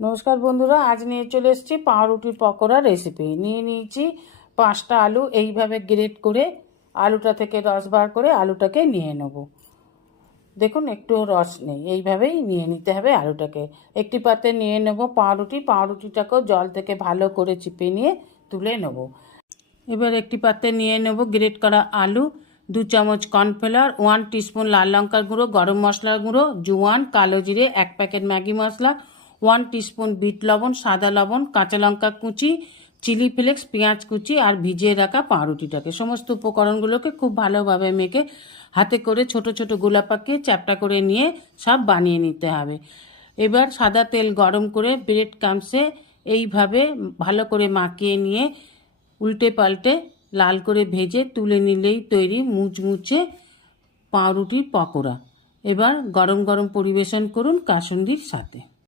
নমস্কার বন্ধুরা, আজ নিয়ে চলে এসেছি পাউরুটির পকোড়া রেসিপি। নিয়ে নিয়েছি 5টা আলু। এইভাবে গ্রেট করে আলুটা থেকে রস বার করে আলুটাকে নিয়ে নেব। দেখুন, একটু রস নেই, এইভাবেই নিয়ে নিতে হবে আলুটাকে। একটি পাত্রে নিয়ে নেব পাউরুটিটাকেও জল থেকে ভালো করে চিপে নিয়ে তুলে নেব। এবার একটি পাত্রে নিয়ে নেব গ্রেট করা আলু, 2 চামচ কর্নফ্লাওয়ার, 1 টিস্পুন লাল লঙ্কার গুঁড়ো, গরম মশলার গুঁড়ো, জোয়ান, কালো জিরে, 1 প্যাকেট ম্যাগি মশলা, 1 টিস্পুন বিট লবণ, সাদা লবণ, কাঁচা লঙ্কা কুচি, চিলি ফ্লেক্স, পেঁয়াজ কুচি আর ভিজিয়ে রাখা পাউরুটিটাকে। সমস্ত উপকরণগুলোকে খুব ভালোভাবে মেখে হাতে করে ছোট ছোট গোলা পাকিয়ে চ্যাপটা করে নিয়ে সব বানিয়ে নিতে হবে। এবার সাদা তেল গরম করে ব্রেড ক্রাম্বসে এইভাবে ভালো করে মাখিয়ে নিয়ে উল্টে পাল্টে লাল করে ভেজে তুলে নিলেই তৈরি মুচমুচে পাউরুটির পকোড়া। এবার গরম গরম পরিবেশন করুন কাসুন্দির সাথে।